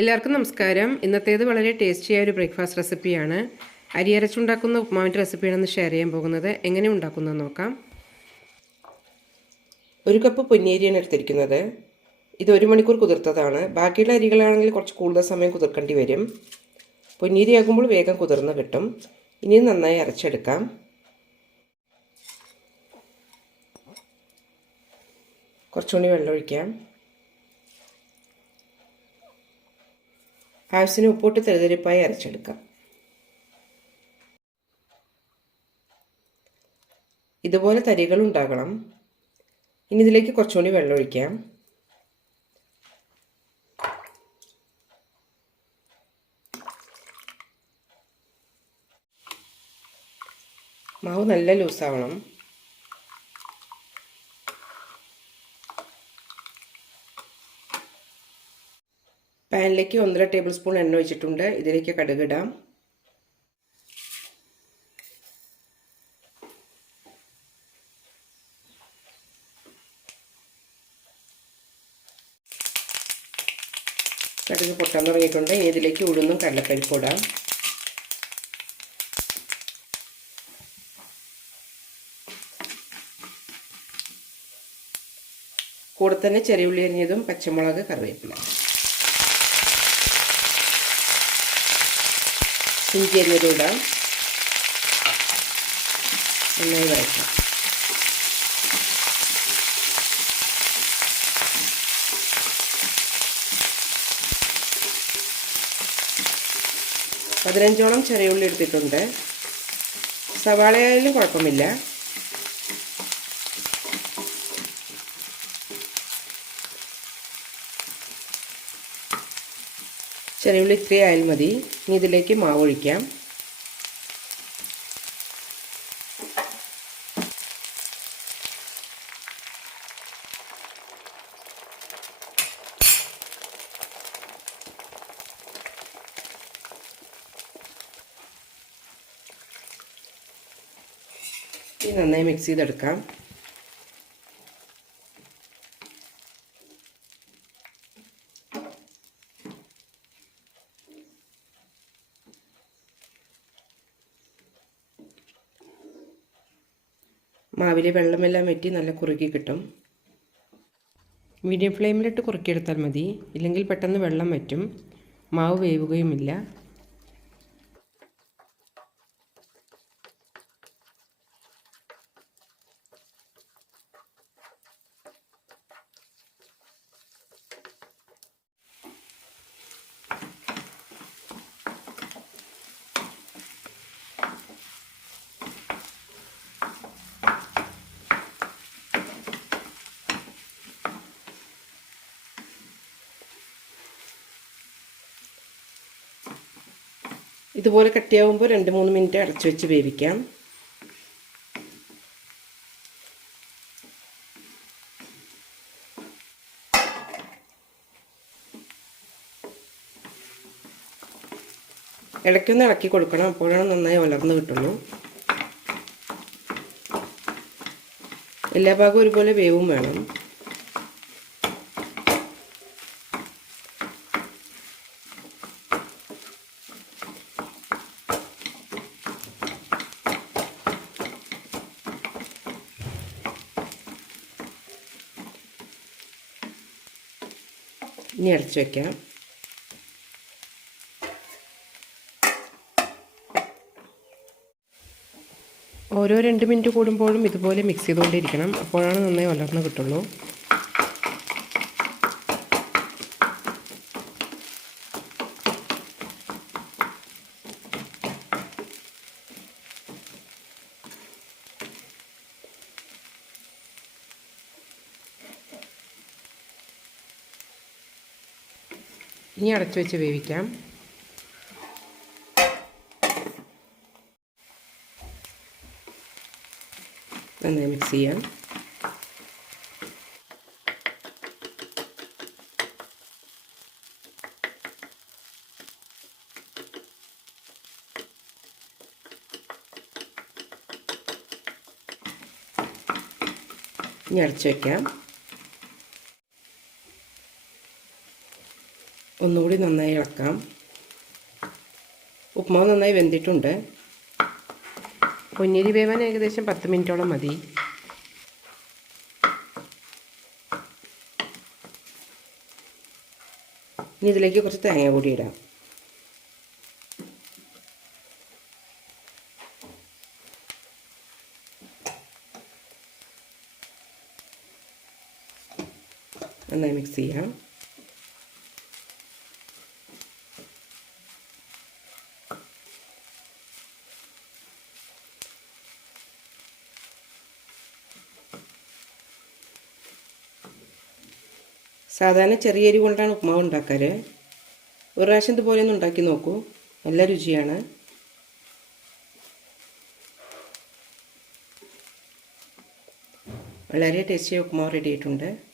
എല്ലാവർക്കും നമസ്കാരം. ഇന്നത്തേത് വളരെ ടേസ്റ്റിയായ ഒരു ബ്രേക്ക്ഫാസ്റ്റ് റെസിപ്പിയാണ് അരി അരച്ചുണ്ടാക്കുന്ന ഉപ്മാവിന്റെ റെസിപ്പിയാണെന്ന് ഷെയർ ചെയ്യാൻ പോകുന്നത്. എങ്ങനെ ഉണ്ടാക്കുന്നത് നോക്കാം. ഒരു കപ്പ് പൊന്നിയരിയാണ് എടുത്തിരിക്കുന്നത്. ഇത് ഒരു മണിക്കൂർ കുതിർത്തതാണ്. ബാക്കിയുള്ള അരികളാണെങ്കിൽ കുറച്ച് കൂടുതൽ സമയം കുതിർക്കേണ്ടി വരും. പൊന്നിയരി ആകുമ്പോൾ വേഗം കുതിർന്ന് കിട്ടും. ഇനി നന്നായി അരച്ചെടുക്കാം. കുറച്ചുകൂടി വെള്ളം ഒഴിക്കാം ആവശ്യത്തിന് ഉപ്പിട്ട് തെരുതെരിപ്പായി അരച്ചെടുക്കാം. ഇതുപോലെ തരികൾ ഉണ്ടാകണം. ഇനി ഇതിലേക്ക് കുറച്ചുകൂടി വെള്ളം ഒഴിക്കാം. മാവ് നല്ല ലൂസാവണം. പാനിലേക്ക് ഒന്നര ടേബിൾ സ്പൂൺ എണ്ണ ഒഴിച്ചിട്ടുണ്ട്. ഇതിലേക്ക് കടുകിടാം കടുക് പൊട്ടാൻ തുടങ്ങിയിട്ടുണ്ട്. ഇതിലേക്ക് ഉഴുന്നും കടലപ്പരിപ്പ് ഇടാം. കൂടെ തന്നെ ചെറിയ ഉള്ളി അരിഞ്ഞതും പച്ചമുളക് കറിവേപ്പില. ഇഞ്ചി അരിഞ്ഞതും ഇടാം നന്നായി വഴറ്റാം പതിനഞ്ചോളം ചെറിയ ഉള്ളി എടുത്തിട്ടുണ്ട്. സവാളയായാലും കുഴപ്പമില്ല. ചെറിയ ഉള്ളി ഇത്രയും ആയാൽ മതി. ഇനി ഇതിലേക്ക് മാവ് ഒഴിക്കാം. നന്നായി മിക്സ് ചെയ്തെടുക്കാം. മാവിലെ വെള്ളമെല്ലാം വെറ്റി നല്ല കുറുകി കിട്ടും. മീഡിയം ഫ്ലെയിമിലിട്ട് കുറുക്കിയെടുത്താൽ മതി. ഇല്ലെങ്കിൽ പെട്ടെന്ന് വെള്ളം വറ്റും. മാവ് വേവുകയുമില്ല. ഇതുപോലെ കട്ടിയാവുമ്പോൾ രണ്ട് മൂന്ന് മിനിറ്റ് അടച്ചു വെച്ച് വേവിക്കാം. ഇടയ്ക്കൊന്ന് ഇളക്കി കൊടുക്കണം. അപ്പോഴാണ് നന്നായി വളർന്ന് കിട്ടുള്ളൂ. എല്ലാ ഭാഗവും ഒരുപോലെ വേവും വേണം. ഇനി അടച്ചു വയ്ക്കാം ഓരോ രണ്ട് മിനിറ്റ് കൂടുമ്പോഴും ഇതുപോലെ മിക്സ് ചെയ്തുകൊണ്ടിരിക്കണം അപ്പോഴാണ് നന്നായി വളർന്ന് കിട്ടുള്ളൂ. ഇനി അടച്ചു വെച്ച് വേവിക്കാം. നന്നായി മിക്സ് ചെയ്യാം. ഇനി അടച്ചു വയ്ക്കാം ഒന്നുകൂടി നന്നായി ഇളക്കാം. ഉപ്മാവ് നന്നായി വെന്തിട്ടുണ്ട്. പൊന്നിരി വേവാൻ ഏകദേശം പത്ത് മിനിറ്റോളം മതി. ഇനി ഇതിലേക്ക് കുറച്ച് തേങ്ങ കൂടി ഇടാം. നന്നായി മിക്സ് ചെയ്യാം. സാധാരണ ചെറിയ അരി കൊണ്ടാണ് ഉപ്മാവ് ഉണ്ടാക്കാറ്. ഒരു പ്രാവശ്യം ഇതുപോലെ ഒന്ന് ഉണ്ടാക്കി നോക്കൂ. നല്ല രുചിയാണ്. വളരെ ടേസ്റ്റിയ ഉപ്മാവ് റെഡി ആയിട്ടുണ്ട്.